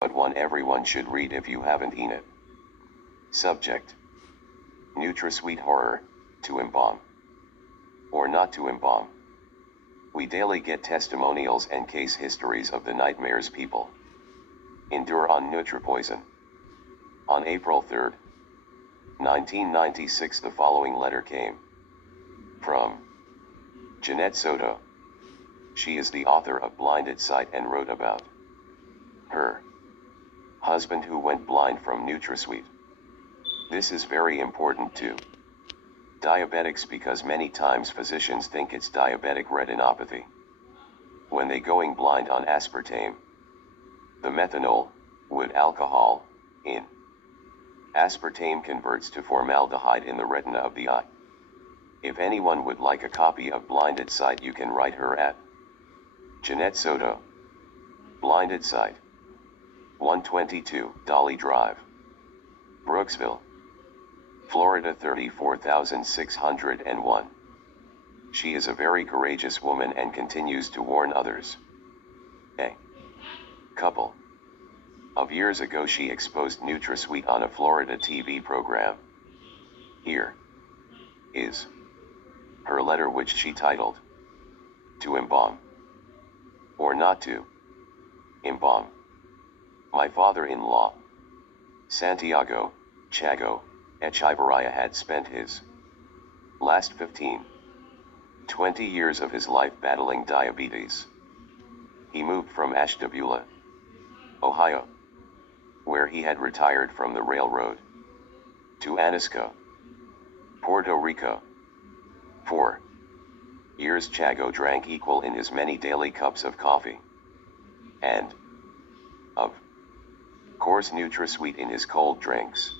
but one everyone should read if you haven't seen it. Subject: NutraSweet horror, to embalm or not to embalm. We daily get testimonials and case histories of the nightmares people endure on NutraPoison. On April 3, 1996, the following letter came from Jeanette Soto. She is the author of Blinded Sight and wrote about her husband who went blind from NutraSweet. This is very important to diabetics because many times physicians think it's diabetic retinopathy when they going blind on aspartame, the methanol, wood alcohol, in aspartame converts to formaldehyde in the retina of the eye. If anyone would like a copy of Blinded Sight, you can write her at Jeanette Soto, Blinded Sight, 122 Dolly Drive, Brooksville, Florida 34601. She is a very courageous woman and continues to warn others. A couple of years ago she exposed NutraSweet on a Florida TV program. Here is her letter, which she titled, "To Embalm or Not to Embalm." My father-in-law, Santiago Chago Echevarria, had spent his last 20 years of his life battling diabetes. He moved from Ashtabula, Ohio, where he had retired from the railroad, to Anisco, Puerto Rico. For years Chago drank equal in his many daily cups of coffee, and, of course, NutraSweet in his cold drinks.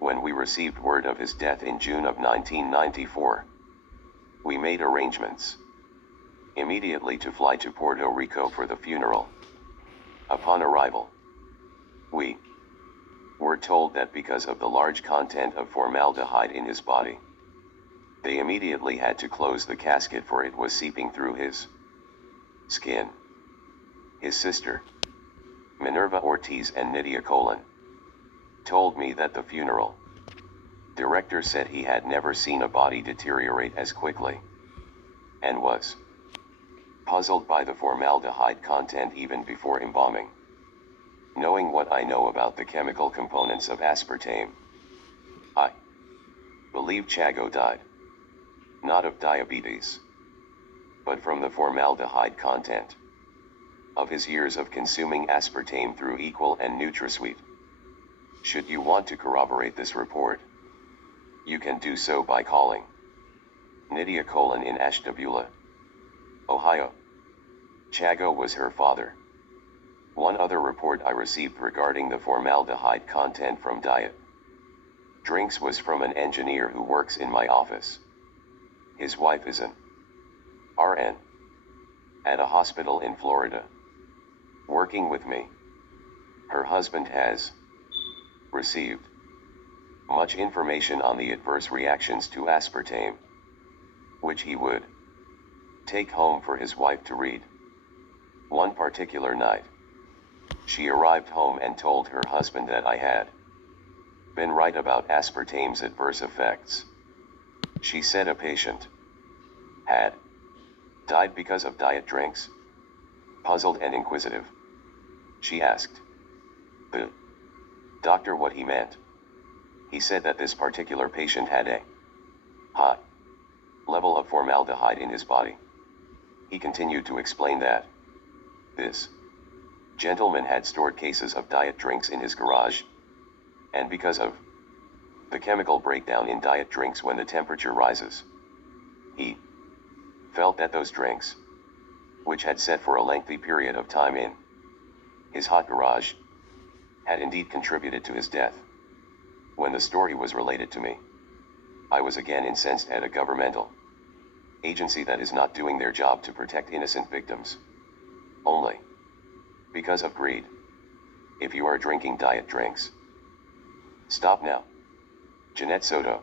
When we received word of his death in June of 1994, we made arrangements immediately to fly to Puerto Rico for the funeral. Upon arrival, we were told that because of the large content of formaldehyde in his body, they immediately had to close the casket, for it was seeping through his skin. His sister, Minerva Ortiz and Nydia Colon, told me that the funeral director said he had never seen a body deteriorate as quickly, and was puzzled by the formaldehyde content even before embalming. Knowing what I know about the chemical components of aspartame, I believe Chago died not of diabetes, but from the formaldehyde content of his years of consuming aspartame through Equal and NutraSweet. Should you want to corroborate this report, you can do so by calling Nydia Colon in Ashtabula, Ohio. Chago was her father. One other report I received regarding the formaldehyde content from diet drinks was from an engineer who works in my office. His wife is an RN at a hospital in Florida, working with me. Her husband has received much information on the adverse reactions to aspartame, which he would take home for his wife to read. One particular night, she arrived home and told her husband that I had been right about aspartame's adverse effects. She said a patient had died because of diet drinks. Puzzled and inquisitive, she asked the doctor what he meant. He said that this particular patient had a high level of formaldehyde in his body. He continued to explain that this gentleman had stored cases of diet drinks in his garage, and because of the chemical breakdown in diet drinks when the temperature rises, he felt that those drinks, which had set for a lengthy period of time in his hot garage, had indeed contributed to his death. When the story was related to me, I was again incensed at a governmental agency that is not doing their job to protect innocent victims, only because of greed. If you are drinking diet drinks, stop now. Jeanette Soto,